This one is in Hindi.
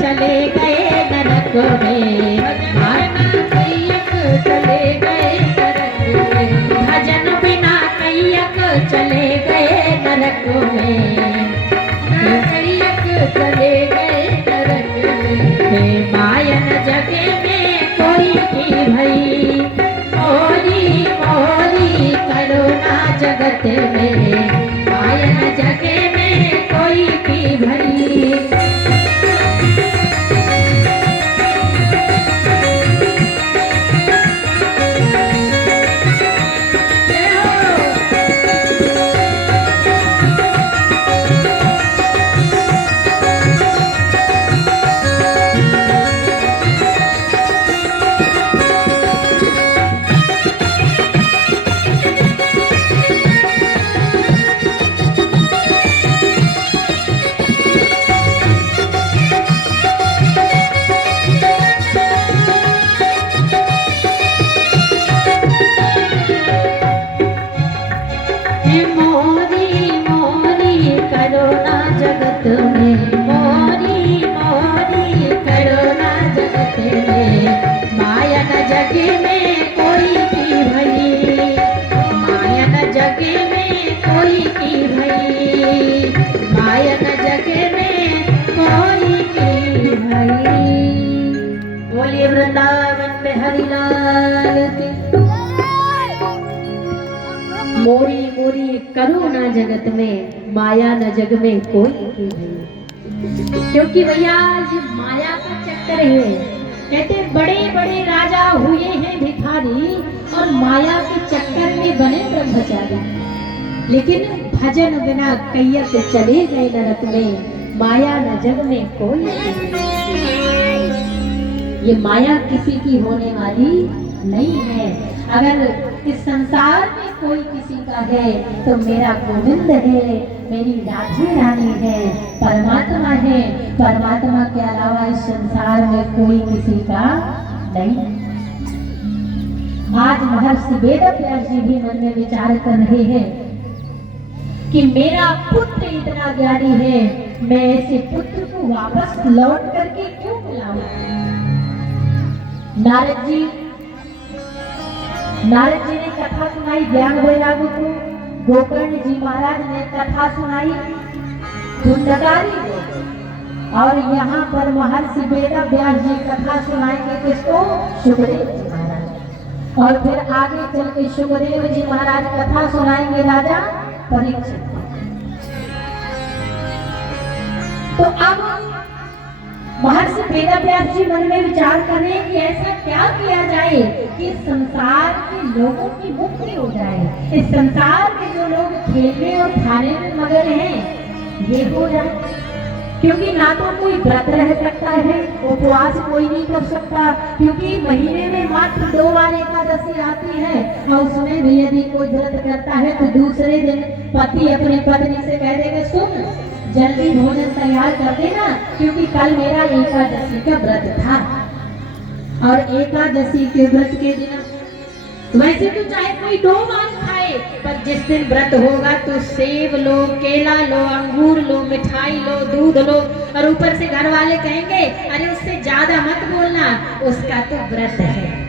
चले गए नरक में, कैयक चले गए नरक में, भजन बिना कैयक चले गए नरक में, कैयक चले गए नरक में। मायन जगे में कोई की भई, मोरी मोरी करुणा जगत में, मायन जगे में कोई की भई। वृंदावन में हरिलाल की। मोरी मोरी करुणा जगत में, माया न जग में कोई की भई। क्योंकि भैया ये माया का चक्कर है। कहते बड़े बड़े राजा हुए हैं भिखारी और माया के चक्कर में बने ब्रह्मचारी, लेकिन भजन बिना कैयक चले गए नरक में, माया न जग में कोई की भई। ये माया किसी की होने वाली नहीं है। अगर इस संसार में कोई किसी का है तो मेरा गोविंद है, मेरी राधी रानी है, परमात्मा है। परमात्मा के अलावा इस संसार में कोई किसी का नहीं। आज महर्षि वेदव्यास जी भी मन में विचार कर रहे हैं कि मेरा पुत्र इतना ज्ञानी है, मैं ऐसे पुत्र को वापस लौट करके क्यों बुलाऊं। नारद जी ने कथा सुनाई ज्ञान वैराग्य को, गोकर्ण जी महाराज ने कथा सुनाई धुंधकारी को, और यहाँ पर महर्षि वेदव्यास जी कथा सुनाएंगे किसको, सुखदेव जी महाराज। और फिर आगे चल के सुखदेव जी महाराज कथा सुनाएंगे राजा परीक्षित। तो अब महर्षि वेदव्यास जी मन में विचार करें कि ऐसा क्या किया जाए कि संसार के लोगों की मुक्ति हो जाए, इस संसार के जो लोग खेलने और खाने में मगन हैं ये हो जाए। क्योंकि ना तो कोई व्रत रह सकता है, उपवास कोई नहीं कर सकता, क्योंकि महीने में मात्र 2 बार एकादशी आती है, और उसमें भी यदि कोई व्रत करता है तो दूसरे दिन पति अपने पत्नी से कह देगा सुन जल्दी भोजन तैयार कर देना, क्योंकि कल मेरा एकादशी का व्रत था। और एकादशी के व्रत के दिन वैसे तो चाहे कोई 2 बार खाए, पर जिस दिन व्रत होगा तो सेब लो, केला लो, अंगूर लो, मिठाई लो, दूध लो, और ऊपर से घर वाले कहेंगे अरे उससे ज्यादा मत बोलना, उसका तो व्रत है।